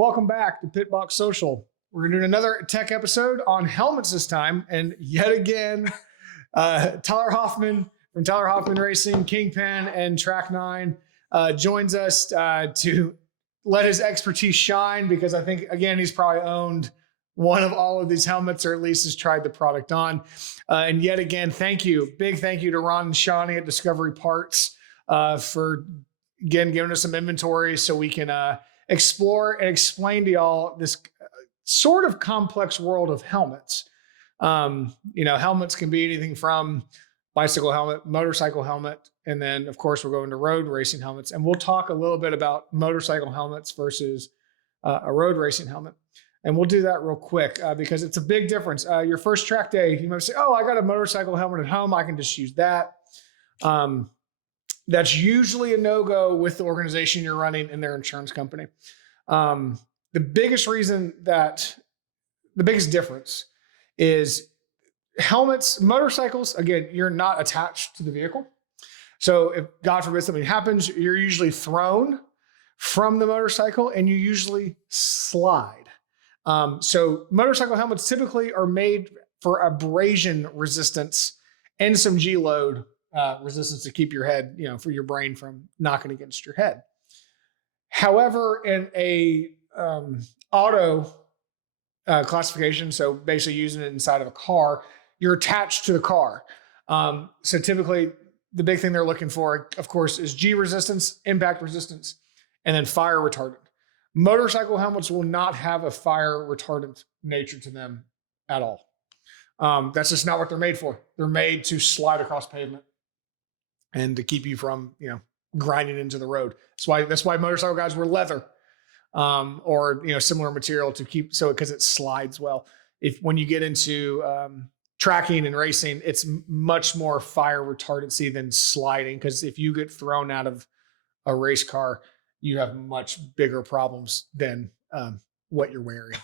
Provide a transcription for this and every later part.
Welcome back to Pitbox Social. We're doing another tech episode on helmets this time. And yet again, Tyler Hoffman from Tyler Hoffman Racing, Kingpin, and Track 9 joins us to let his expertise shine, because I think, again, he's probably owned one of all of these helmets, or at least has tried the product on. And yet again, big thank you to Ron and Shawnee at Discovery Parts for, again, giving us some inventory so we can explore and explain to y'all this sort of complex world of helmets. Helmets can be anything from bicycle helmet, motorcycle helmet, and then, of course, we'll go into road racing helmets. And we'll talk a little bit about motorcycle helmets versus a road racing helmet. And we'll do that real quick because it's a big difference. Your first track day, you might say, oh, I got a motorcycle helmet at home. I can just use that. That's usually a no-go with the organization you're running and their insurance company. The biggest difference is helmets, motorcycles, again, you're not attached to the vehicle. So if, God forbid, something happens, you're usually thrown from the motorcycle and you usually slide. So motorcycle helmets typically are made for abrasion resistance and some G-load resistance to keep your head, for your brain from knocking against your head. However, in a auto classification, so basically using it inside of a car, you're attached to the car. So typically, the big thing they're looking for, of course, is G resistance, impact resistance, and then fire retardant. Motorcycle helmets will not have a fire retardant nature to them at all. That's just not what they're made for. They're made to slide across pavement and to keep you from, grinding into the road. That's why motorcycle guys wear leather or similar material to keep because it slides well. When you get into tracking and racing, it's much more fire retardancy than sliding, because if you get thrown out of a race car, you have much bigger problems than what you're wearing.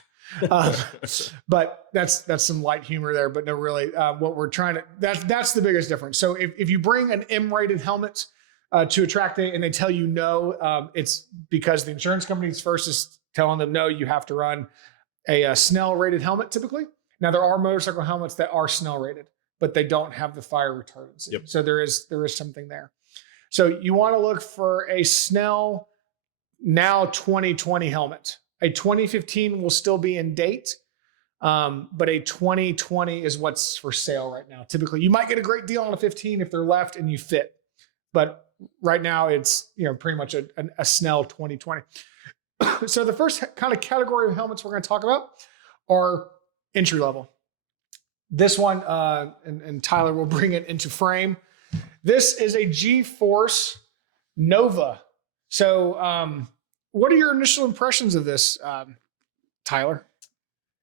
But that's some light humor there, but no, really, what we're trying to, that's the biggest difference. So if you bring an M-rated helmet to a track day and they tell you no, it's because the insurance company's first is telling them, no, you have to run a Snell rated helmet typically. Now there are motorcycle helmets that are Snell rated, but they don't have the fire retardancy. Yep. So there is something there. So you want to look for a Snell now 2020 helmet. A 2015 will still be in date, but a 2020 is what's for sale right now. Typically, you might get a great deal on a 15 if they're left and you fit, but right now it's pretty much a Snell 2020. So the first kind of category of helmets we're going to talk about are entry level. This one, and Tyler will bring it into frame. This is a G-Force Nova. So, what are your initial impressions of this, Tyler?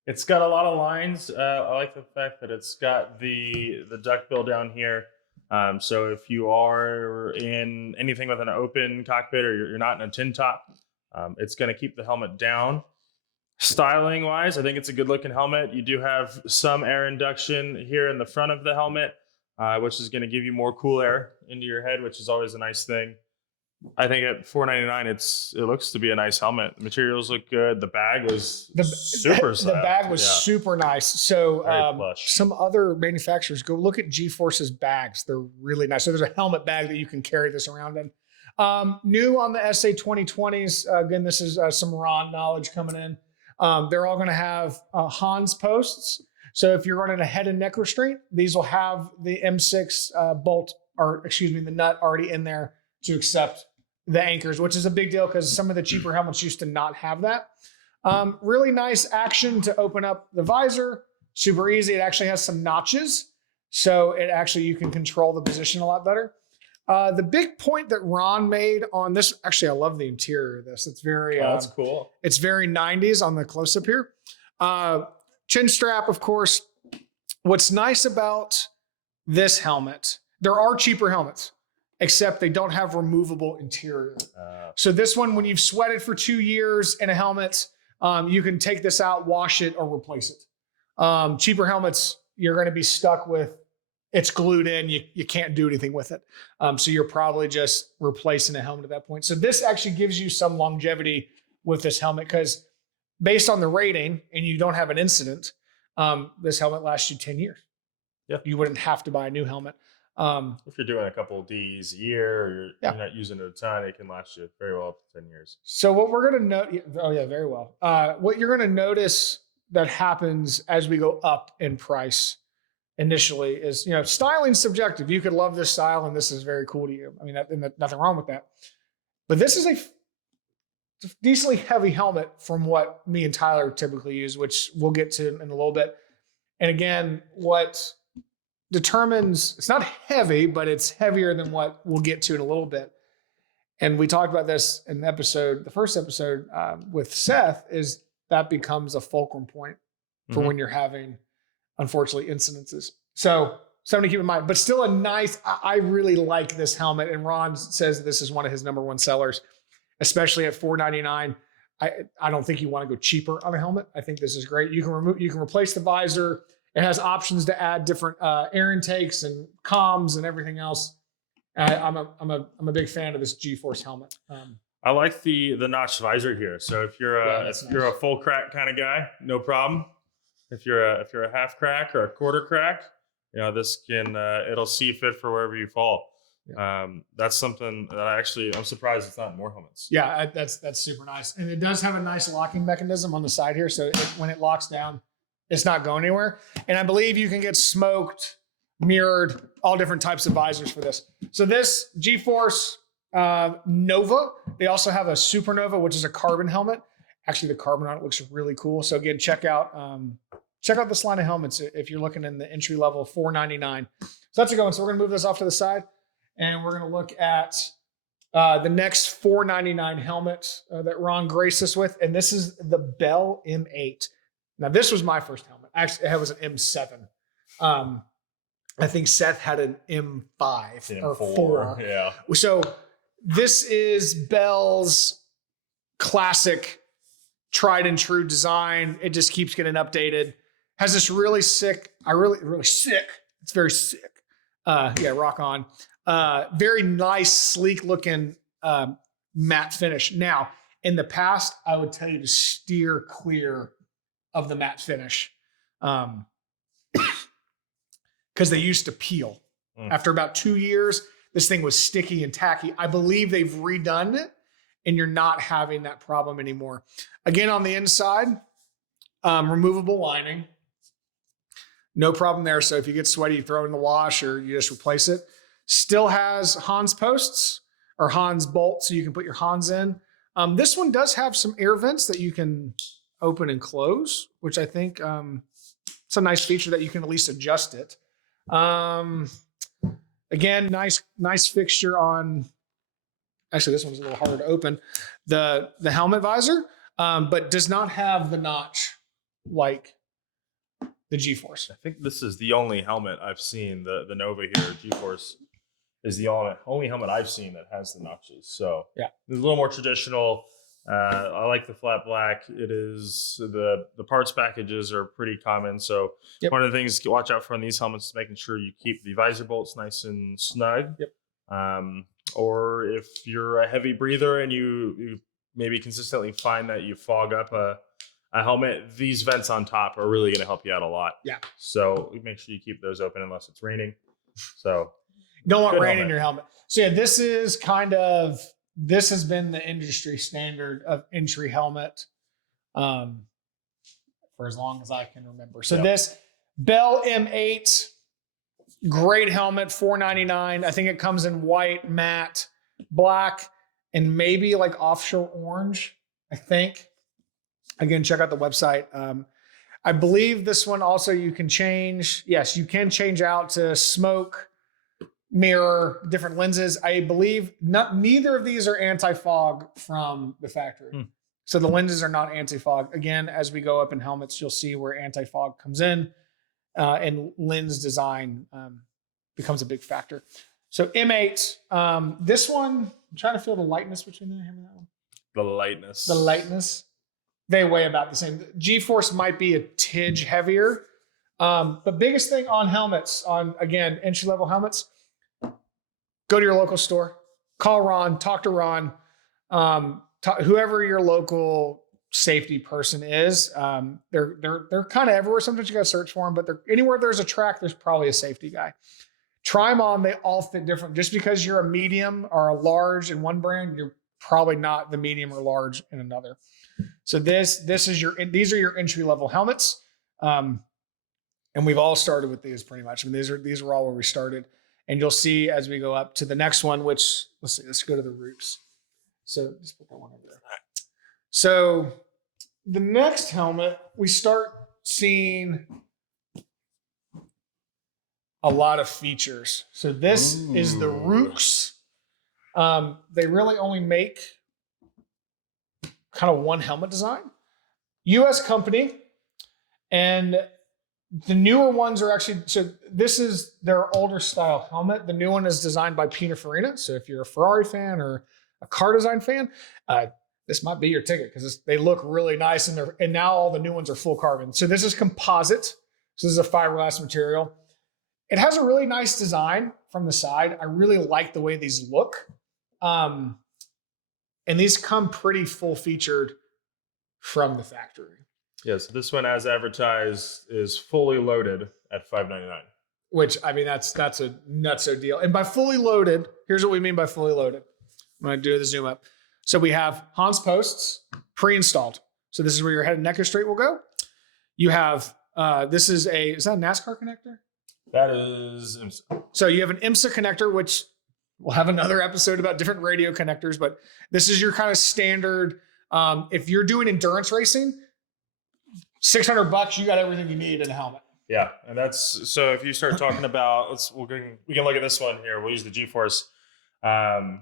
It's got a lot of lines. I like the fact that it's got the duckbill down here. So if you are in anything with an open cockpit or you're not in a tin top, it's going to keep the helmet down. Styling wise, I think it's a good looking helmet. You do have some air induction here in the front of the helmet, which is going to give you more cool air into your head, which is always a nice thing. I think at $499, it looks to be a nice helmet. The materials look good. The bag was super soft. The bag was super nice. So plush. Some other manufacturers, go look at G-Force's bags. They're really nice. So there's a helmet bag that you can carry this around in. New on the SA 2020s. Again, this is some Ron knowledge coming in. They're all going to have Hans posts. So if you're running a head and neck restraint, these will have the M6 the nut already in there to accept the anchors, which is a big deal because some of the cheaper helmets used to not have that. Really nice action to open up the visor. Super easy. It actually has some notches. So you can control the position a lot better. The big point that Ron made on this, actually, I love the interior of this. It's very, that's cool. It's very 90s on the close up here. Chin strap, of course. What's nice about this helmet, there are cheaper helmets, except they don't have removable interior. So this one, when you've sweated for 2 years in a helmet, you can take this out, wash it, or replace it. Cheaper helmets, you're going to be stuck with, it's glued in, you can't do anything with it. So you're probably just replacing a helmet at that point. So this actually gives you some longevity with this helmet, because based on the rating and you don't have an incident, this helmet lasts you 10 years. Yeah. You wouldn't have to buy a new helmet. If you're doing a couple of Ds a year, or you're not using it a ton, it can last you very well up to 10 years. So what we're going to note, very well. What you're going to notice that happens as we go up in price initially is, styling's subjective. You could love this style and this is very cool to you. I mean, nothing wrong with that. But this is a decently heavy helmet from what me and Tyler typically use, which we'll get to in a little bit. And again, what determines, it's not heavy, but it's heavier than what we'll get to in a little bit. And we talked about this in the first episode with Seth, is that becomes a fulcrum point for when you're having, unfortunately, incidences. So something to keep in mind, but still I really like this helmet. And Ron says this is one of his number one sellers, especially at $499. I don't think you want to go cheaper on a helmet. I think this is great. You can replace the visor. It has options to add different air intakes and comms and everything else. I'm a big fan of this G-Force helmet. I like the notched visor here. So if you're you're a full crack kind of guy, no problem. If you're a half crack or a quarter crack, this can it'll see fit for wherever you fall. Yeah. That's something that I'm surprised it's not in more helmets. Yeah, that's super nice, and it does have a nice locking mechanism on the side here. So when it locks down, it's not going anywhere. And I believe you can get smoked, mirrored, all different types of visors for this. So this G-Force Nova, they also have a Supernova, which is a carbon helmet. Actually, the carbon on it looks really cool. So again, check out this line of helmets if you're looking in the entry level, $499. So that's a good one. So we're gonna move this off to the side, and we're gonna look at the next $499 helmet that Ron graced us with, and this is the Bell M8. Now, this was my first helmet. Actually, it was an M7. I think Seth had an M5 or 4. Yeah. So this is Bell's classic, tried and true design. It just keeps getting updated. Has this really sick, really sick. It's very sick. Rock on. Very nice, sleek looking matte finish. Now, in the past, I would tell you to steer clear of the matte finish because they used to peel. After about 2 years, this thing was sticky and tacky. I believe they've redone it and you're not having that problem anymore. Again, on the inside, removable lining. No problem there. So if you get sweaty, you throw it in the wash or you just replace it. Still has Hans posts or Hans bolts so you can put your Hans in. This one does have some air vents that you can open and close, which I think it's a nice feature that you can at least adjust it. Again, nice fixture on, actually this one's a little harder to open, the helmet visor, but does not have the notch like the G-Force. I think this is the only helmet I've seen, the Nova here, G-Force is the only helmet I've seen that has the notches. So yeah, it's a little more traditional. I like the flat black. It is the parts packages are pretty common. So one of the things to watch out for on these helmets is making sure you keep the visor bolts nice and snug. Or if you're a heavy breather and you maybe consistently find that you fog up a helmet, these vents on top are really going to help you out a lot. Yeah. So make sure you keep those open unless it's raining. So don't want rain in your helmet. So yeah, this has been the industry standard of entry helmet for as long as I can remember. So this Bell M8, great helmet, $499. I think it comes in white, matte, black, and maybe like offshore orange, I think. Again, check out the website. I believe this one also you can change. Yes, you can change out to smoke, mirror, different lenses. I believe neither of these are anti-fog from the factory. So the lenses are not anti-fog. Again, as we go up in helmets, you'll see where anti-fog comes in and lens design becomes a big factor. So M8, this one, I'm trying to feel the lightness between him and that one. The lightness. They weigh about the same. G-Force might be a tidge heavier. But biggest thing on helmets, on, again, entry-level helmets, go to your local store, call Ron, talk to Ron, whoever your local safety person is. They're kind of everywhere. Sometimes you got to search for them, but they're anywhere there's a track, there's probably a safety guy. Try them on. They all fit different. Just because you're a medium or a large in one brand, you're probably not the medium or large in another. So these are your entry level helmets. And we've all started with these pretty much. I mean, these are all where we started. And you'll see as we go up to the next one, which let's go to the Rooks. So just put that one over there. So the next helmet, we start seeing a lot of features. So this is the Rooks. They really only make kind of one helmet design. US company. And the newer ones are actually, so this is their older style helmet. The new one is designed by Pininfarina. So if you're a Ferrari fan or a car design fan, this might be your ticket because they look really nice. And now all the new ones are full carbon. So this is composite. So this is a fiberglass material. It has a really nice design from the side. I really like the way these look. And these come pretty full featured from the factory. Yes, this one, as advertised, is fully loaded at $599. Which, I mean, that's a nutso deal. And by fully loaded, here's what we mean by fully loaded. I'm going to do the zoom up. So we have Hans posts pre-installed. So this is where your head and neck straight will go. You have, is that a NASCAR connector? That is IMSA. So you have an IMSA connector, which we'll have another episode about different radio connectors, but this is your kind of standard. If you're doing endurance racing, $600, you got everything you need in a helmet. Yeah, and that's so. If you start talking about, we can look at this one here. We'll use the G-Force. Hans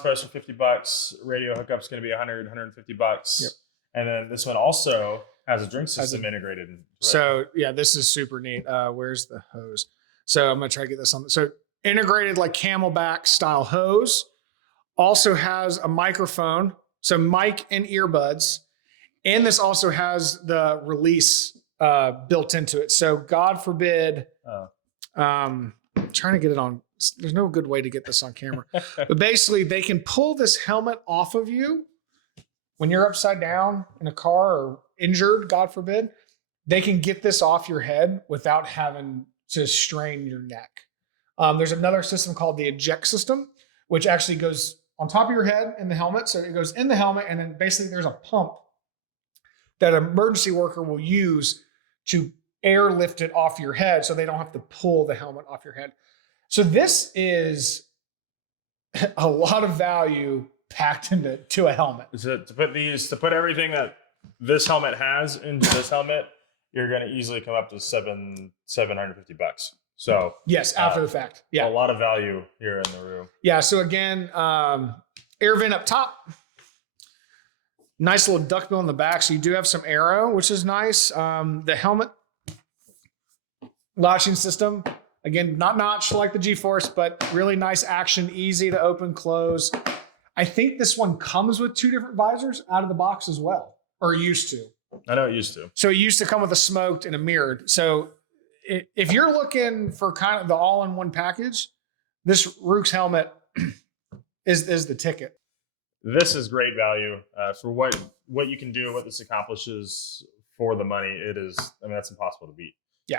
post for $50. Radio hookup's going to be $100, $150. Yep. And then this one also has a drink system integrated. So yeah, this is super neat. Where's the hose? So I'm going to try to get this on. So integrated like Camelback style hose. Also has a microphone. So mic and earbuds. And this also has the release built into it. So God forbid, I'm trying to get it on. There's no good way to get this on camera. But basically, they can pull this helmet off of you when you're upside down in a car or injured, God forbid. They can get this off your head without having to strain your neck. There's another system called the eject system, which actually goes on top of your head in the helmet. So it goes in the helmet, and then basically there's a pump that an emergency worker will use to airlift it off your head so they don't have to pull the helmet off your head. So this is a lot of value packed into a helmet. To put everything that this helmet has into this helmet, you're going to easily come up to $750. So yes, after the fact. Yeah. A lot of value here in the room. Yeah. So again, air vent up top. Nice little duckbill in the back. So you do have some aero, which is nice. The helmet latching system, again, not notched like the G-Force, but really nice action, easy to open, close. I think this one comes with 2 different visors out of the box as well, or used to. I know it used to. So it used to come with a smoked and a mirrored. So if you're looking for kind of the all-in-one package, this Rooks helmet is the ticket. This is great value for what you can do, what this accomplishes for the money. It is, I mean, that's impossible to beat. Yeah.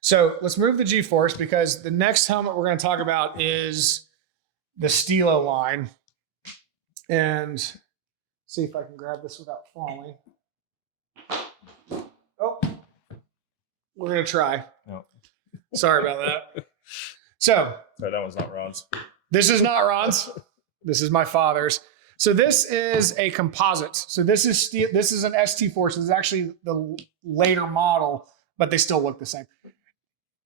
So let's move the G-Force because the next helmet we're going to talk about is the Stilo line. And see if I can grab this without falling. Oh, we're going to try. No. Sorry about that. So that one's not Ron's. This is not Ron's. This is my father's. So this is a composite. So this is an ST4. So this is actually the later model, but they still look the same.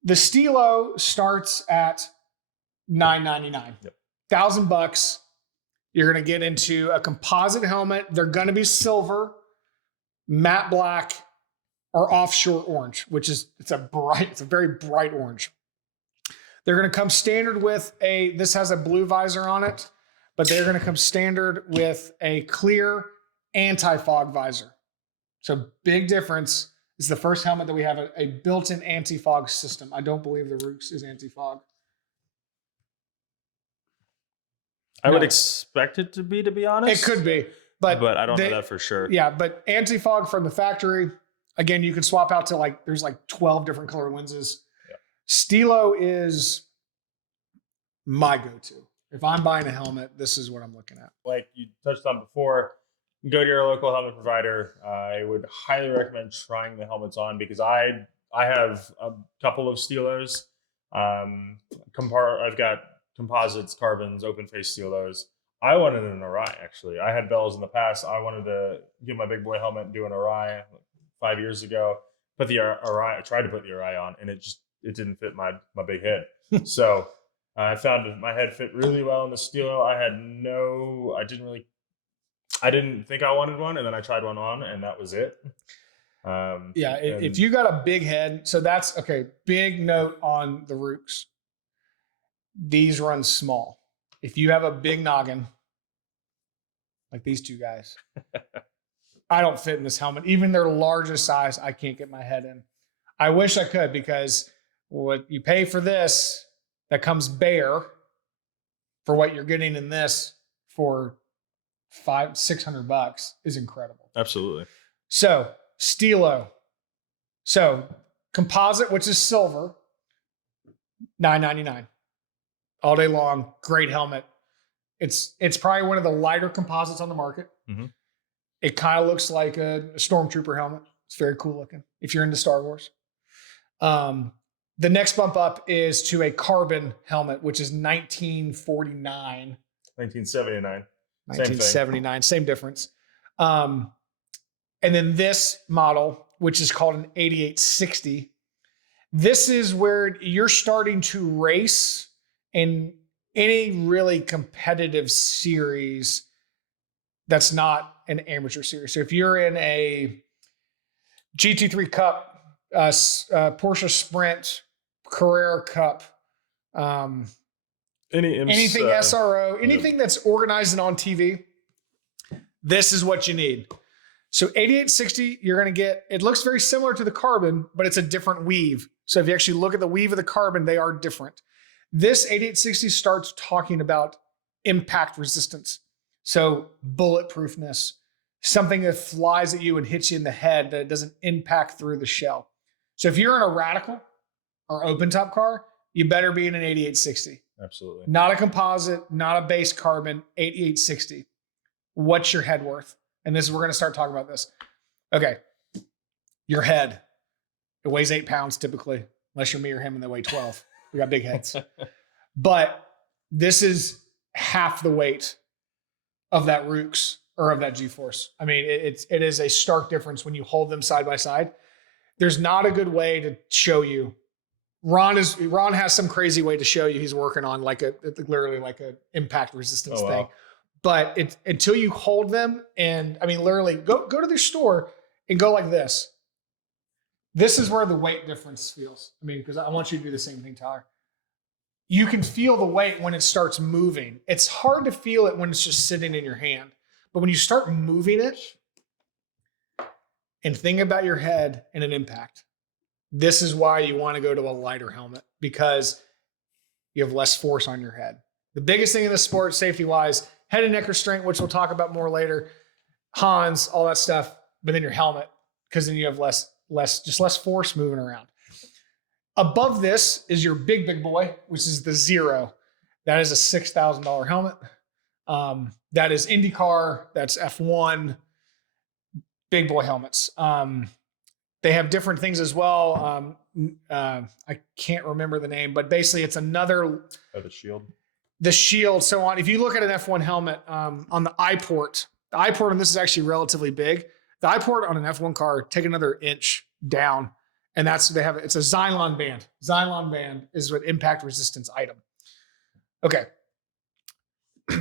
The Stilo starts at $999. Yep. $1,000. You're going to get into a composite helmet. They're going to be silver, matte black, or offshore orange, which is it's a very bright orange. They're going to come standard with this has a blue visor on it, but they're going to come standard with a clear anti-fog visor. So big difference. It's the first helmet that we have a built-in anti-fog system. I don't believe the Rooks is anti-fog. I would expect it to be honest. It could be. but I don't know that for sure. Yeah, but anti-fog from the factory, again, you can swap out to like, there's like 12 different color lenses. Yeah. Stilo is my go-to. If I'm buying a helmet, this is what I'm looking at. Like you touched on before, go to your local helmet provider. I would highly recommend trying the helmets on because I have a couple of Stilos. I've got composites, carbons, open face Stilos. I wanted an Arai actually. I had bells in the past. I wanted to get my big boy helmet and do an Arai 5 years ago. Put the Arai. I tried to put the Arai on, and it didn't fit my big head. So I found my head fit really well in the Stilo. I didn't think I wanted one, and then I tried one on, and that was it. If you got a big head, so that's okay. Big note on the Rooks. These run small. If you have a big noggin, like these two guys, I don't fit in this helmet. Even their largest size, I can't get my head in. I wish I could, because what you pay for this, that comes bare for what you're getting in this for $500-600 is incredible. Absolutely. So Stilo. So composite, which is silver, $9.99 all day long. Great helmet. It's probably one of the lighter composites on the market. Mm-hmm. It kind of looks like a stormtrooper helmet. It's very cool looking if you're into Star Wars. The next bump up is to a carbon helmet, which is $1949. 1979. 1979, same difference. And then this model, which is called an 8860. This is where you're starting to race in any really competitive series that's not an amateur series. So if you're in a GT3 Cup, Porsche Sprint, Carrera Cup, anything SRO, anything that's organized and on TV, this is what you need. So 8860, you're going to get, it looks very similar to the carbon, but it's a different weave. So if you actually look at the weave of the carbon, they are different. This 8860 starts talking about impact resistance. So bulletproofness, something that flies at you and hits you in the head, that it doesn't impact through the shell. So if you're in a radical or open top car, you better be in an 8860. Absolutely. Not a composite, not a base carbon, 8860. What's your head worth? And this is, we're going to start talking about this. Okay. Your head. It weighs 8 pounds typically, unless you're me or him and they weigh 12. We got big heads. But this is half the weight of that Rooks or of that G-Force. I mean, it is a stark difference when you hold them side by side. There's not a good way to show you. Ron has some crazy way to show you he's working on literally like a impact resistance thing. But until you hold them, and I mean, literally go to their store and go like this. This is where the weight difference feels. I mean, because I want you to do the same thing, Tyler. You can feel the weight when it starts moving. It's hard to feel it when it's just sitting in your hand. But when you start moving it and think about your head and an impact, this is why you want to go to a lighter helmet, because you have less force on your head. The biggest thing in the sport, safety-wise, head and neck restraint, which we'll talk about more later, Hans, all that stuff, but then your helmet, because then you have less force moving around. Above this is your big boy, which is the Zero. That is a $6,000 helmet. That is IndyCar, that's F1, big boy helmets. They have different things as well. I can't remember the name, but basically it's another... the shield. The shield, so on. If you look at an F1 helmet on the eye port on this is actually relatively big. The eye port on an F1 car, take another inch down, and it's a Xylon band. Xylon band is an impact resistance item. Okay.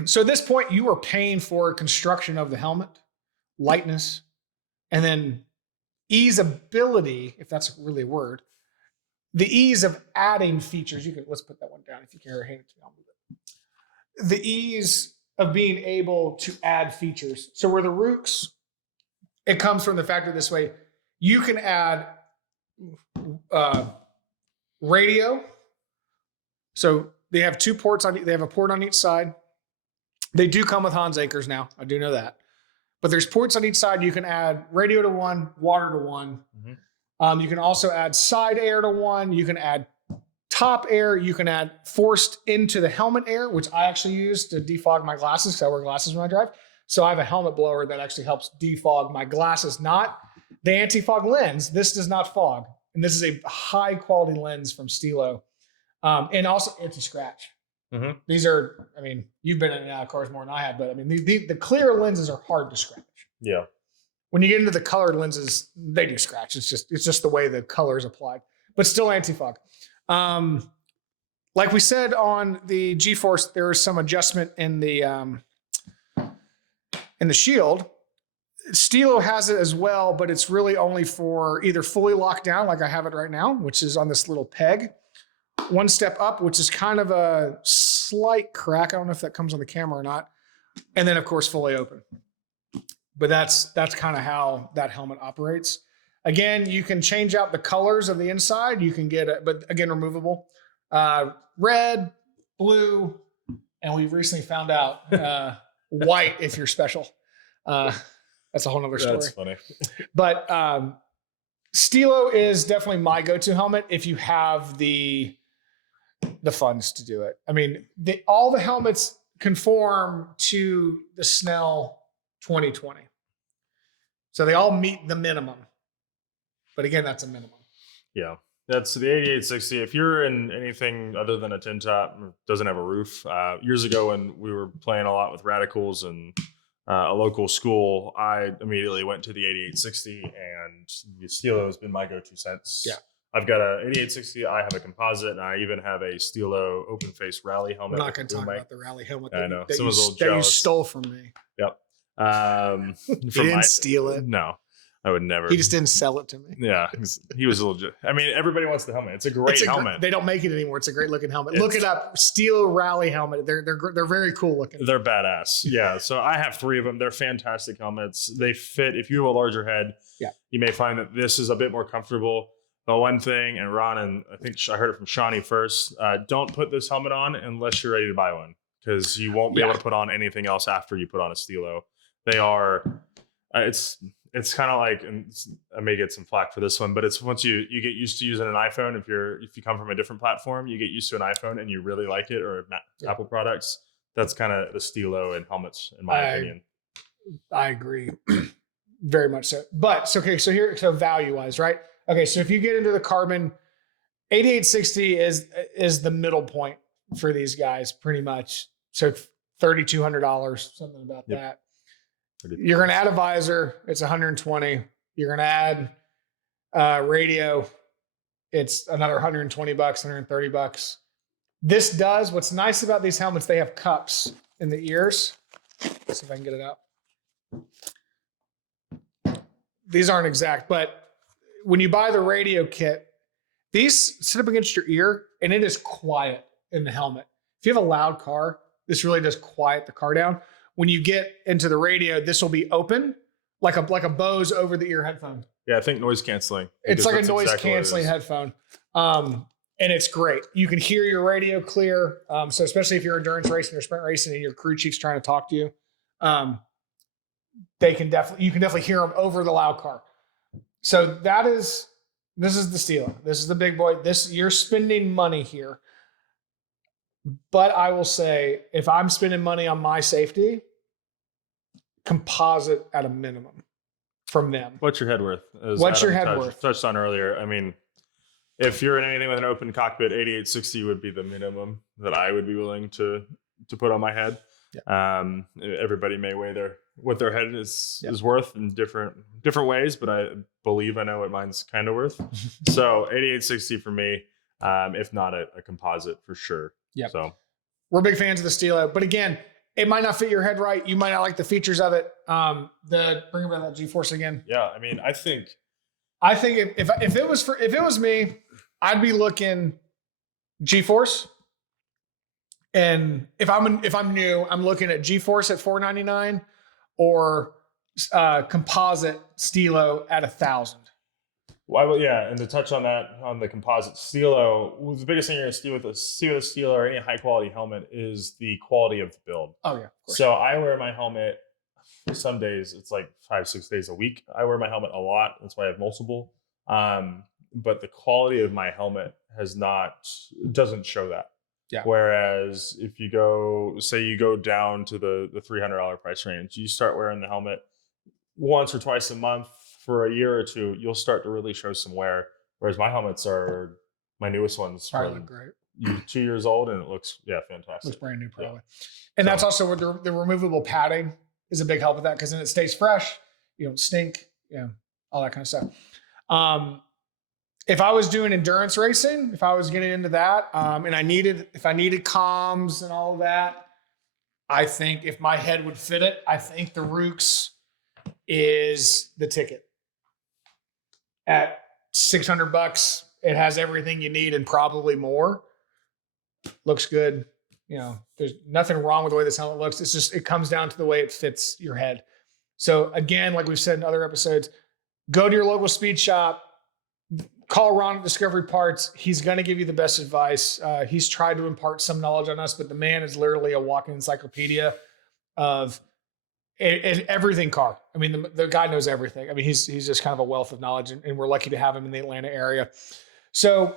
So at this point, you are paying for construction of the helmet, lightness, and then easeability, if that's really a word, the ease of adding features. Let's put that one down if you care, hand it to me, I'll move it. The ease of being able to add features. So where the Rooks, it comes from the factor this way, you can add radio. So they have 2 ports they have a port on each side. They do come with Hans anchors now. I do know that. but there's ports on each side. You can add radio to one, water to one. You can also add side air to one. You can add top air. You can add forced into the helmet air, which I actually use to defog my glasses because I wear glasses when I drive. So I have a helmet blower that actually helps defog my glasses, not the anti-fog lens. This does not fog. And this is a high quality lens from Stilo. And also anti-scratch. These are, I mean, you've been in and out of cars more than I have, but I mean, the clear lenses are hard to scratch. Yeah. When you get into the colored lenses, they do scratch. It's just the way the color is applied, but still anti-fog. Like we said on the G-Force, there is some adjustment in the shield. Stilo has it as well, but it's really only for either fully locked down, like I have it right now, which is on this little peg. One step up, which is kind of a slight crack. I don't know if that comes on the camera or not. And then, of course, fully open. But that's kind of how that helmet operates. Again, you can change out the colors of the inside. You can get it, but again, removable. Red, blue, and we've recently found out white if you're special. That's a whole nother story. That's funny. But Stilo is definitely my go-to helmet if you have the funds to do it. I mean, all the helmets conform to the Snell 2020. So they all meet the minimum. But again, that's a minimum. Yeah. That's the 8860. If you're in anything other than a tin top, doesn't have a roof. Years ago when we were playing a lot with radicals and a local school, I immediately went to the 8860, and the Stilo has been my go-to since. Yeah. I've got a 8860. I have a composite, and I even have a Stilo open face rally helmet. I'm not going to talk about the rally helmet I know. that you stole from me. Yep. You didn't steal it. No, I would never. He just didn't sell it to me. Yeah, he was legit. I mean, everybody wants the helmet. It's a great helmet. They don't make it anymore. It's a great looking helmet. Look it up. Stilo rally helmet. They're very cool looking. They're badass. Yeah. So I have 3 of them. They're fantastic helmets. They fit. If you have a larger head, you may find that this is a bit more comfortable. The one thing, and Ron, and I think I heard it from Shawnee first, don't put this helmet on unless you're ready to buy one, because you won't be able to put on anything else after you put on a Stilo. They are, it's kind of like, and I may get some flack for this one, but it's once you get used to using an iPhone, if you come from a different platform, you get used to an iPhone and you really like it, or Apple products, that's kind of the Stilo and helmets, in my opinion. I agree. Very much so. But so value wise, right? Okay, so if you get into the carbon, 8860 is the middle point for these guys, pretty much. So $3,200, something about that. You're going to add a visor, it's $120. You're going to add radio, it's another $120, $130. What's nice about these helmets, they have cups in the ears. Let's see if I can get it out. These aren't exact, but when you buy the radio kit, these sit up against your ear and it is quiet in the helmet. If you have a loud car, this really does quiet the car down. When you get into the radio, this will be open like a Bose over the ear headphone. Yeah, I think noise canceling. It's like a noise canceling headphone. And it's great. You can hear your radio clear. So especially if you're endurance racing or sprint racing and your crew chief's trying to talk to you, you can definitely hear them over the loud car. So this is the Stilo. This is the big boy. You're spending money here. But I will say, if I'm spending money on my safety, composite at a minimum from them. What's your head worth? What's your head worth? Touched on earlier. I mean, if you're in anything with an open cockpit, 8860 would be the minimum that I would be willing to put on my head. Yeah. Everybody may weigh what their head is worth in different ways, but I believe I know what mine's kind of worth. So 8860 for me, if not a composite for sure. Yeah. So we're big fans of the Stilo, but again, it might not fit your head right. You might not like the features of it. Bring about that G-Force again. Yeah, I mean, I think if it was me, I'd be looking G-Force. And if I'm new, I'm looking at G-Force at $499 or composite Stilo at $1,000. And to touch on that, on the composite Stilo, the biggest thing you're going to see with a Stilo or any high quality helmet is the quality of the build. Oh yeah. So I wear my helmet some days it's like 5-6 days a week. I wear my helmet a lot. That's why I have multiple. But the quality of my helmet doesn't show that. Yeah. Whereas if you go down to the $300 price range, you start wearing the helmet once or twice a month for a year or two, you'll start to really show some wear. Whereas my helmets are my newest ones Probably from look great. 2 years old, and it looks fantastic. Looks brand new, probably. And that's also where the removable padding is a big help with that, because then it stays fresh. You don't stink. All that kind of stuff. If I was doing endurance racing, if I was getting into that, and if I needed comms and all of that, I think if my head would fit it, I think the Rooks is the ticket. At $600, it has everything you need and probably more. Looks good. There's nothing wrong with the way this helmet looks. It's just, it comes down to the way it fits your head. So again, like we've said in other episodes, go to your local speed shop, call Ron at Discovery Parts. He's going to give you the best advice. He's tried to impart some knowledge on us, but the man is literally a walking encyclopedia of everything car. I mean, the guy knows everything. I mean, he's just kind of a wealth of knowledge, and we're lucky to have him in the Atlanta area. So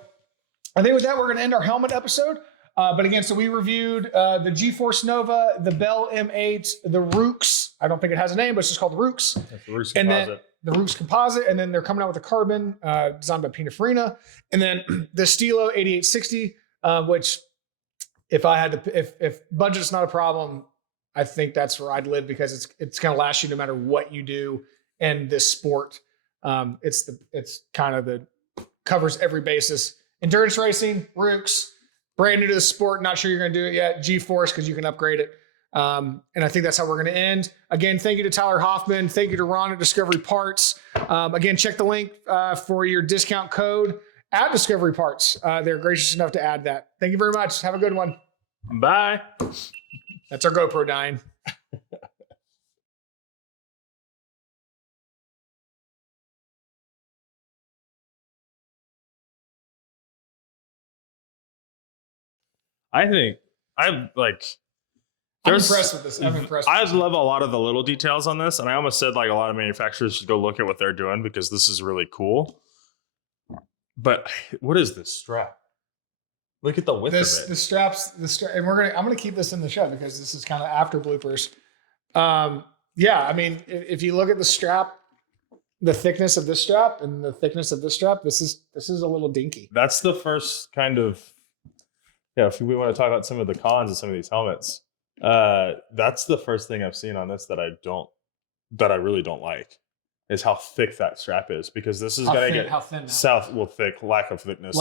I think with that, we're going to end our helmet episode. But again, so we reviewed the GeForce Nova, the Bell M8, the Rooks. I don't think it has a name, but it's just called the Rooks. That's the Roux Composite. And then the Roux Composite, and then they're coming out with a carbon designed by Pininfarina, and then the Stilo 8860, which if budget's not a problem, I think that's where I'd live, because it's going to last you no matter what you do in this sport. It's kind of covers every basis. Endurance racing, Rooks, brand new to the sport. Not sure you're going to do it yet. GeForce, because you can upgrade it. And I think that's how we're going to end. Again, thank you to Tyler Hoffman. Thank you to Ron at Discovery Parts. Again, check the link for your discount code at Discovery Parts. They're gracious enough to add that. Thank you very much. Have a good one. Bye. That's our GoPro dying. I think I'm impressed with this. I'm impressed. I love a lot of the little details on this, and I almost said like a lot of manufacturers should go look at what they're doing, because this is really cool. But what is this strap? Look at the width of it. The straps, and I'm gonna keep this in the show, because this is kind of after bloopers. I mean, if you look at the strap, the thickness of this strap and the thickness of this strap, this is a little dinky. That's the first kind of, if we want to talk about some of the cons of some of these helmets, that's the first thing I've seen on this that I really don't like, is how thick that strap is, because this is going to get thick, lack of thickness.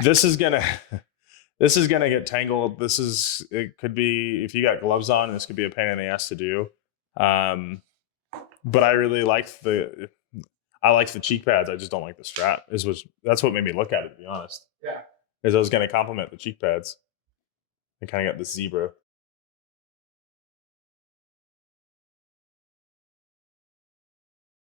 This is going to get tangled. It could be, if you got gloves on, this could be a pain in the ass to do. But I really I like the cheek pads. I just don't like the strap. That's what made me look at it, to be honest. Yeah. Is I was going to compliment the cheek pads. I kind of got the zebra.